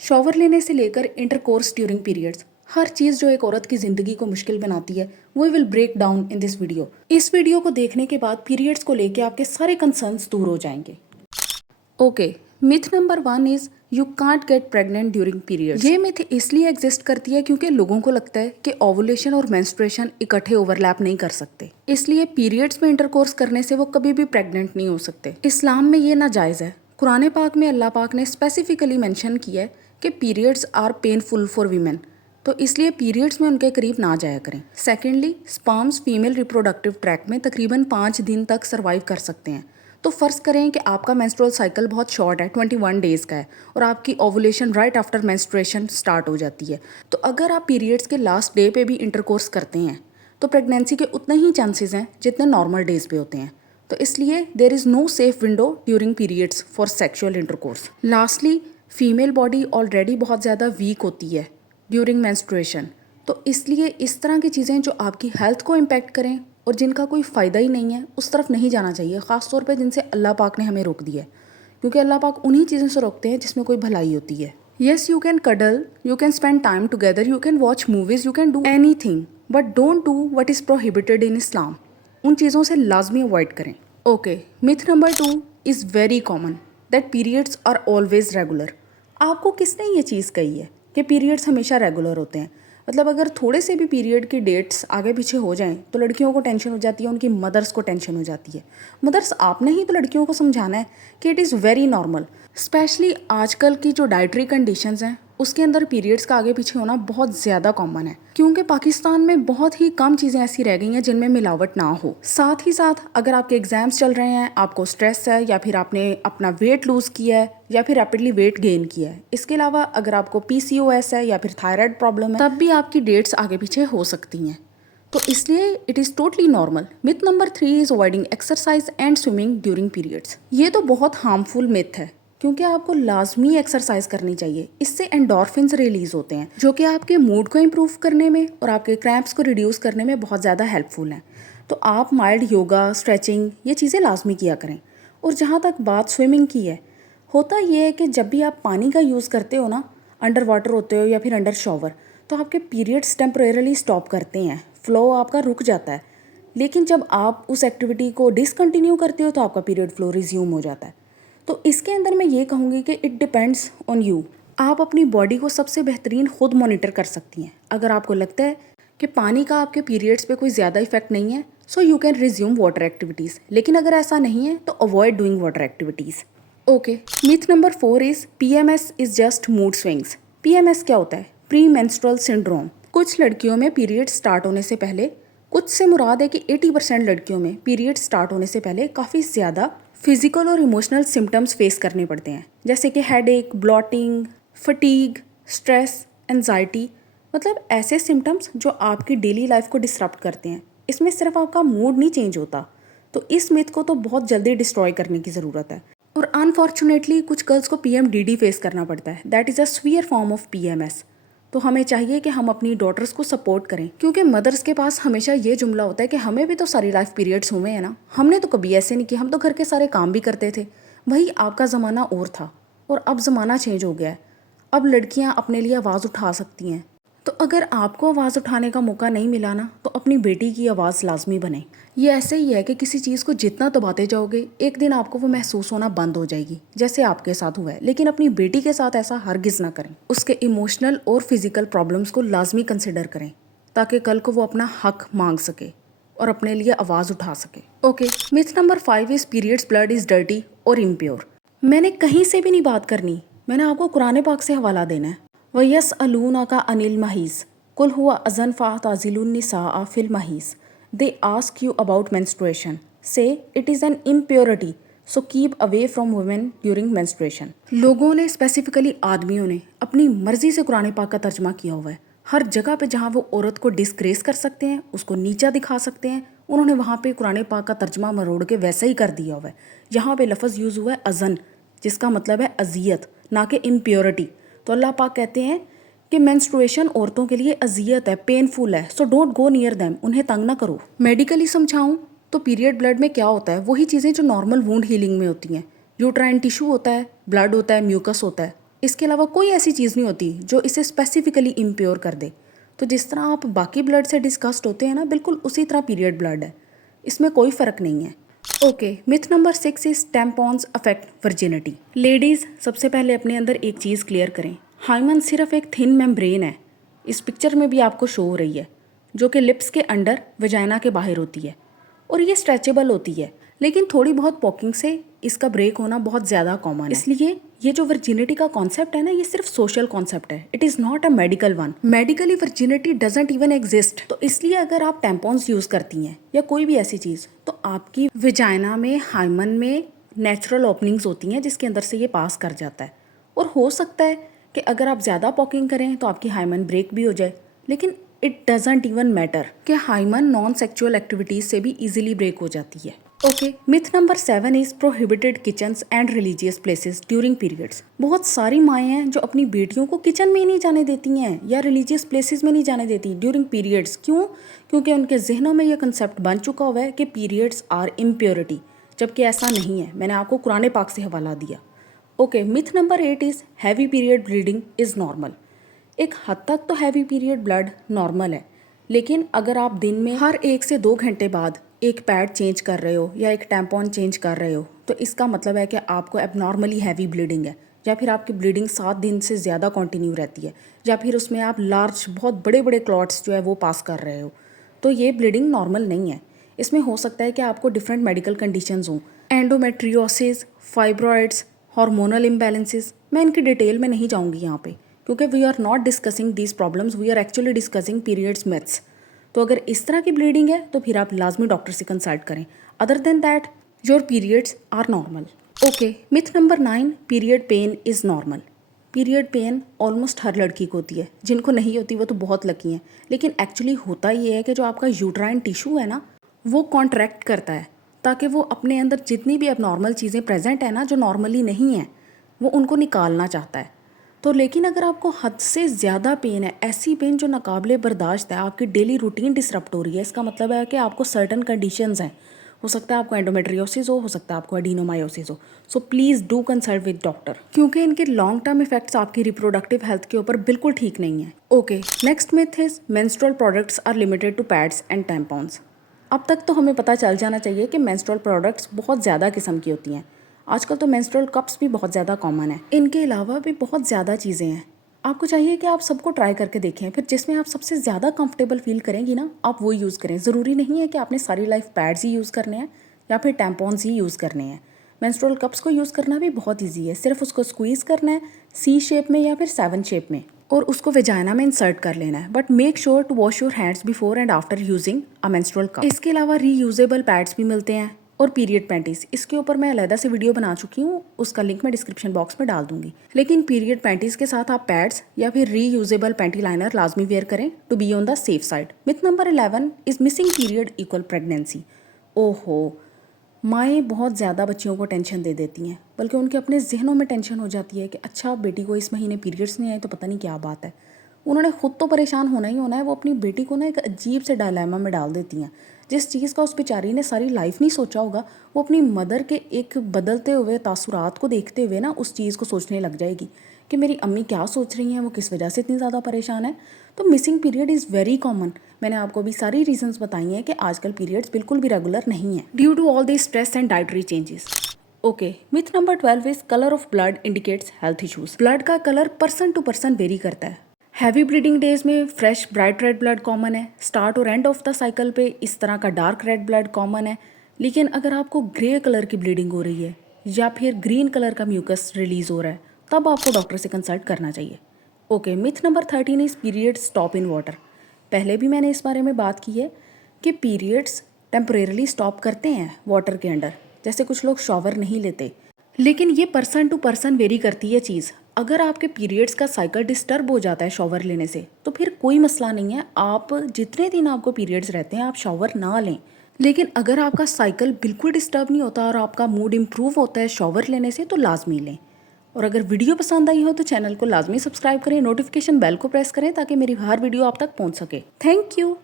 Shower लेने से लेकर इंटरकोर्स ड्यूरिंग पीरियड्स, हर चीज़ जो एक औरत की ज़िंदगी को मुश्किल बनाती है we will break down in this video. इस वीडियो को देखने के बाद पीरियड्स को लेके आपके सारे कंसर्न्स दूर हो जाएंगे। Okay, myth number 1 is you can't get pregnant during periods. ये मिथ इसलिए एग्जिस्ट करती है क्योंकि लोगों को लगता है कि ओवुलेशन और मेंस्ट्रुएशन इकट्ठे ओवरलैप नहीं कर सकते, इसलिए पीरियड्स में इंटरकोर्स करने से वो कभी भी प्रेग्नेंट नहीं हो सकते। इस्लाम में ये नाजायज़ है। कुरान पाक में अल्लाह पाक ने स्पेसिफिकली मेंशन किया है कि periods are painful for women, तो इसलिए पीरियड्स में उनके करीब ना जाया करें। Secondly, sperms female reproductive tract में तकरीबन 5 दिन तक सर्वाइव कर सकते हैं। तो फ़र्ज़ करें कि आपका मेंस्ट्रुअल साइकिल बहुत शॉर्ट है, 21 डेज़ का है, और आपकी ovulation right after menstruation start हो जाती है। तो अगर आप पीरियड्स के लास्ट डे पे भी इंटरकोर्स करते हैं तो प्रेगनेंसी के उतने ही चांसेस हैं जितने नॉर्मल डेज़ पे होते हैं। तो इसलिए there is no safe window during periods for sexual intercourse. Lastly, female body already बहुत ज़्यादा वीक होती है ड्यूरिंग मेंस्ट्रुएशन, तो इसलिए इस तरह की चीज़ें जो आपकी हेल्थ को इम्पेक्ट करें और जिनका कोई फ़ायदा ही नहीं है उस तरफ नहीं जाना चाहिए, ख़ास तौर पे जिनसे अल्लाह पाक ने हमें रोक दिया है, क्योंकि अल्लाह पाक उन्हीं चीज़ों से रोकते हैं जिसमें कोई भलाई होती है। Yes, you can cuddle, you can spend time together, you can watch movies, you can do anything, but don't do what is prohibited in Islam. उन चीज़ों से लाजमी अवॉइड करें। Okay, myth number 2 is very common that periods are always regular. आपको किसने ये चीज़ कही है कि पीरियड्स हमेशा रेगुलर होते हैं? मतलब अगर थोड़े से भी पीरियड की डेट्स आगे पीछे हो जाएं तो लड़कियों को टेंशन हो जाती है, उनकी मदर्स को टेंशन हो जाती है। मदर्स, आपने ही तो लड़कियों को समझाना है कि it is very normal. Specially आजकल की जो डाइटरी कंडीशंस हैं उसके अंदर पीरियड्स का आगे पीछे होना बहुत ज़्यादा कॉमन है, क्योंकि पाकिस्तान में बहुत ही कम चीज़ें ऐसी रह गई हैं जिनमें मिलावट ना हो। साथ ही साथ अगर आपके एग्जाम्स चल रहे हैं, आपको स्ट्रेस है, या फिर आपने अपना वेट लूज़ किया है, या फिर रैपिडली वेट गेन किया है, इसके अलावा अगर आपको PCOS है या फिर थायराइड प्रॉब्लम है, तब भी आपकी डेट्स आगे पीछे हो सकती हैं। तो इसलिए it is totally normal. Myth number 3 is avoiding exercise and swimming during periods. ये तो बहुत हार्मफुल मिथ है, क्योंकि आपको लाजमी एक्सरसाइज करनी चाहिए। इससे एंडोर्फिन्स रिलीज होते हैं जो कि आपके मूड को इम्प्रूव करने में और आपके क्रैम्प्स को रिड्यूस करने में बहुत ज़्यादा हेल्पफुल हैं। तो आप माइल्ड योगा, स्ट्रेचिंग, ये चीज़ें लाजमी किया करें। और जहाँ तक बात स्विमिंग की है, होता ये है कि जब भी आप पानी का यूज़ करते हो ना, अंडर वाटर होते हो या फिर अंडर शॉवर, तो आपके पीरियड्स टेम्परेरली स्टॉप करते हैं, फ्लो आपका रुक जाता है। लेकिन जब आप उस एक्टिविटी को डिसकंटिन्यू करते हो तो आपका पीरियड फ्लो रिज्यूम हो जाता है। तो इसके अंदर मैं ये कहूँगी कि इट डिपेंड्स ऑन यू। आप अपनी बॉडी को सबसे बेहतरीन खुद मॉनिटर कर सकती हैं। अगर आपको लगता है कि पानी का आपके पीरियड्स पे कोई ज़्यादा इफेक्ट नहीं है, so you can resume water activities. लेकिन अगर ऐसा नहीं है तो avoid doing water activities. Okay, myth number 4 is PMS is just mood swings. PMS क्या होता है? Pre menstrual syndrome. कुछ लड़कियों में पीरियड स्टार्ट होने से पहले, कुछ से मुराद है कि 80% लड़कियों में पीरियड स्टार्ट होने से पहले काफ़ी ज़्यादा फिजिकल और इमोशनल सिम्टम्स फेस करने पड़ते हैं, जैसे कि headache, blotting, fatigue, stress, anxiety. मतलब ऐसे सिम्टम्स जो आपकी डेली लाइफ को डिसरप्ट करते हैं। इसमें सिर्फ आपका मूड नहीं चेंज होता। तो इस मिथ को तो बहुत जल्दी डिस्ट्रॉय करने की ज़रूरत है। और अनफॉर्चुनेटली कुछ गर्ल्स को PMDD फेस करना पड़ता है, that is a severe form of PMS। तो हमें चाहिए कि हम अपनी डॉटर्स को सपोर्ट करें, क्योंकि मदर्स के पास हमेशा ये जुमला होता है कि हमें भी तो सारी लाइफ पीरियड्स हुए हैं ना, हमने तो कभी ऐसे नहीं किया, हम तो घर के सारे काम भी करते थे। वही आपका ज़माना और था और अब ज़माना चेंज हो गया है। अब लड़कियां अपने लिए आवाज़ उठा सकती हैं। तो अगर आपको आवाज़ उठाने का मौका नहीं मिला ना, तो अपनी बेटी की आवाज़ लाजमी बने। ये ऐसे ही है कि किसी चीज़ को जितना दबाते जाओगे एक दिन आपको वो महसूस होना बंद हो जाएगी, जैसे आपके साथ हुआ है। लेकिन अपनी बेटी के साथ ऐसा हरगिज़ ना करें। उसके इमोशनल और फिजिकल प्रॉब्लम्स को लाजमी कंसिडर करें, ताकि कल को वो अपना हक मांग सके और अपने लिए आवाज़ उठा सके। Okay, myth number 5 is periods blood is dirty और इम्प्योर। मैंने कहीं से भी नहीं बात करनी, मैंने आपको कुरान पाक से हवाला देना है। वयस अलूना का अनिल महीज़ कुल हुआ अजन फ़ाताजिलुन्निसा फिल महीज़। They ask you about menstruation, say it is an impurity, so keep away from women during menstruation. लोगों ने, स्पेसिफिकली आदमियों ने, अपनी मर्जी से कुरान पाक का तर्जमा किया हुआ है। हर जगह पे जहाँ वो औरत को डिस्ग्रेस कर सकते हैं, उसको नीचा दिखा सकते हैं, उन्होंने वहाँ पे कुरान पाक का तर्जमा मरोड़ के वैसा ही कर दिया हुआ है। यहाँ पे लफ्ज़ यूज़ हुआ है अज़न, जिसका मतलब है अजियत, ना कि इम्प्योरिटी। तो अल्लाह पाक कहते हैं कि मेंस्ट्रुएशन औरतों के लिए अजियत है, पेनफुल है, so don't go near them, उन्हें तंग ना करो। मेडिकली समझाऊं तो पीरियड ब्लड में क्या होता है? वही चीज़ें जो नॉर्मल वुंड हीलिंग में होती हैं। यूट्राइन टिश्यू होता है, ब्लड होता है, म्यूकस होता है, इसके अलावा कोई ऐसी चीज़ नहीं होती जो इसे स्पेसिफिकली इम्प्योर कर दे। तो जिस तरह आप बाकी ब्लड से डिस्गस्ट होते हैं ना, बिल्कुल उसी तरह पीरियड ब्लड है, इसमें कोई फ़र्क नहीं है। Okay, myth number 6 is tampons affect virginity. Ladies, सबसे पहले अपने अंदर एक चीज़ क्लियर करें, हाइमन सिर्फ एक थिन मेम्ब्रेन है, इस पिक्चर में भी आपको शो हो रही है, जो कि लिप्स के अंडर वजाइना के बाहर होती है और ये स्ट्रेचेबल होती है, लेकिन थोड़ी बहुत पॉकिंग से इसका ब्रेक होना बहुत ज़्यादा कॉमन है। इसलिए ये जो वर्जिनिटी का कॉन्सेप्ट है ना, ये सिर्फ सोशल कॉन्सेप्ट है, it is not a medical one. Medically virginity doesn't even exist. तो इसलिए अगर आप टैम्पॉन्स यूज़ करती हैं या कोई भी ऐसी चीज़, तो आपकी वजाइना में, हाइमन में नेचुरल ओपनिंग्स होती हैं जिसके अंदर से ये पास कर जाता है। और हो सकता है कि अगर आप ज़्यादा पॉकिंग करें तो आपकी हाइमन ब्रेक भी हो जाए, लेकिन इट डजंट इवन मैटर कि हाइमन नॉन सेक्चुअल एक्टिविटीज से भी इजीली ब्रेक हो जाती है। Okay, myth number 7 is prohibited kitchens and religious places during periods. बहुत सारी माएँ हैं जो अपनी बेटियों को किचन में ही नहीं जाने देती हैं या रिलीजियस प्लेसेस में नहीं जाने देती ड्यूरिंग पीरियड्स। क्यों? क्योंकि उनके जहनों में यह कंसेप्ट बन चुका हुआ है कि पीरियड्स आर इम्प्योरिटी, जबकि ऐसा नहीं है। मैंने आपको कुरान पाक से हवाला दिया। Okay, myth number 8 is heavy period bleeding is normal. एक हद तक तो हैवी पीरियड ब्लड नॉर्मल है, लेकिन अगर आप दिन में हर 1 से 2 घंटे बाद एक पैड चेंज कर रहे हो या एक टैम्पॉन चेंज कर रहे हो, तो इसका मतलब है कि आपको एबनॉर्मली हैवी ब्लीडिंग है, या फिर आपकी ब्लीडिंग 7 दिन से ज़्यादा कंटिन्यू रहती है, या फिर उसमें आप लार्ज बहुत बड़े बड़े क्लॉट्स जो है वो पास कर रहे हो, तो ये ब्लीडिंग नॉर्मल नहीं है। इसमें हो सकता है कि आपको डिफरेंट मेडिकल कंडीशंस हों, एंडोमेट्रियोसिस, फाइब्रॉइड्स, हार्मोनल इम्बैलेंसेस। मैं इनकी डिटेल में नहीं जाऊंगी यहाँ पे, क्योंकि we are not discussing these problems, we are actually discussing periods myths. तो अगर इस तरह की ब्लीडिंग है तो फिर आप लाजमी डॉक्टर से कंसल्ट करें। Other than that your periods are normal. Okay, myth number 9, period pain is normal. Period pain almost हर लड़की को होती है, जिनको नहीं होती वो तो बहुत लकी हैं, लेकिन एक्चुअली होता ये है कि जो आपका यूट्राइन टिश्यू है ना, वो कॉन्ट्रैक्ट करता है ताकि वो अपने अंदर जितनी भी अबनॉर्मल चीज़ें प्रेजेंट है ना, जो नॉर्मली नहीं है, वो उनको निकालना चाहता है। तो लेकिन अगर आपको हद से ज़्यादा पेन है, ऐसी पेन जो नाकाबिले बर्दाश्त है, आपकी डेली रूटीन डिसरप्ट हो रही है, इसका मतलब है कि आपको सर्टन कंडीशंस हैं। हो सकता है आपको एंडोमेट्रियोसिस हो सकता है आपको एडिनोमायोसिस हो। So please do consult with doctor, क्योंकि इनके लॉन्ग टर्म इफेक्ट्स आपकी रिप्रोडक्टिव हेल्थ के ऊपर बिल्कुल ठीक नहीं है। Okay, next myth is menstrual products are limited to pads and tampons. अब तक तो हमें पता चल जाना चाहिए कि मेंस्ट्रुअल प्रोडक्ट्स बहुत ज़्यादा किस्म की होती हैं। आजकल तो मेंस्ट्रुअल कप्स भी बहुत ज़्यादा कॉमन है। इनके अलावा भी बहुत ज़्यादा चीज़ें हैं। आपको चाहिए कि आप सबको ट्राई करके देखें, फिर जिसमें आप सबसे ज़्यादा कंफर्टेबल फील करेंगी ना, आप वो यूज़ करें। ज़रूरी नहीं है कि आपने सारी लाइफ पैड्स ही यूज़ करने हैं या फिर टैम्पॉन्स ही यूज़ करने हैं। मेंस्ट्रुअल कप्स को यूज़ करना भी बहुत ईजी है, सिर्फ उसको स्क्वीज़ करना है सी शेप में या फिर 7 शेप में, और उसको वेजाइना में इंसर्ट कर लेना है। But make sure to wash your hands before and after using a menstrual cup. इसके अलावा रीयूजेबल पैड्स भी मिलते हैं और पीरियड पैंटीज, इसके ऊपर मैं अलग से वीडियो बना चुकी हूँ, उसका लिंक मैं डिस्क्रिप्शन बॉक्स में डाल दूंगी। लेकिन पीरियड पैंटीज के साथ आप पैड्स या फिर रीयूजेबल पैंटी लाइनर लाजमी वेयर करें to be on the safe side. Myth number 11 is missing period equal pregnancy. ओहो, माएँ बहुत ज़्यादा बच्चियों को टेंशन दे देती हैं, बल्कि उनके अपने जहनों में टेंशन हो जाती है कि अच्छा बेटी को इस महीने पीरियड्स नहीं आए तो पता नहीं क्या बात है। उन्होंने खुद तो परेशान होना ही होना है, वो अपनी बेटी को ना एक अजीब से डायलेमा में डाल देती हैं। जिस चीज़ का उस बेचारी ने सारी लाइफ नहीं सोचा होगा, वो अपनी मदर के एक बदलते हुए तासुरात को देखते हुए ना उस चीज़ को सोचने लग जाएगी कि मेरी अम्मी क्या सोच रही हैं, वो किस वजह से इतनी ज़्यादा परेशान है। तो missing period is very common. मैंने आपको भी सारी रीजंस बताई हैं कि आजकल पीरियड्स बिल्कुल भी रेगुलर नहीं है due to all the stress and dietary changes. Okay, myth number 12 is colour of blood indicates health issues. Blood का colour person to person vary करता है। हैवी ब्लीडिंग डेज में fresh bright red blood common है। Start और end of the cycle पे इस तरह का डार्क रेड ब्लड कॉमन है। लेकिन अगर आपको ग्रे कलर की ब्लीडिंग हो रही है या फिर ग्रीन कलर का म्यूकस रिलीज हो रहा है, तब आपको डॉक्टर से कंसल्ट करना चाहिए। Okay, myth number 13 is periods stop in water. पहले भी मैंने इस बारे में बात की है कि पीरियड्स टेम्परेरली स्टॉप करते हैं वाटर के अंडर, जैसे कुछ लोग शॉवर नहीं लेते। लेकिन ये पर्सन टू पर्सन वेरी करती है चीज़। अगर आपके पीरियड्स का साइकिल डिस्टर्ब हो जाता है शॉवर लेने से, तो फिर कोई मसला नहीं है, आप जितने दिन आपको पीरियड्स रहते हैं आप शॉवर ना लें। लेकिन अगर आपका साइकिल बिल्कुल डिस्टर्ब नहीं होता और आपका मूड इम्प्रूव होता है शॉवर लेने से, तो लाजमी लें। और अगर वीडियो पसंद आई हो तो चैनल को लाजमी सब्सक्राइब करें, नोटिफिकेशन बेल को प्रेस करें ताकि मेरी हर वीडियो आप तक पहुंच सके। Thank you.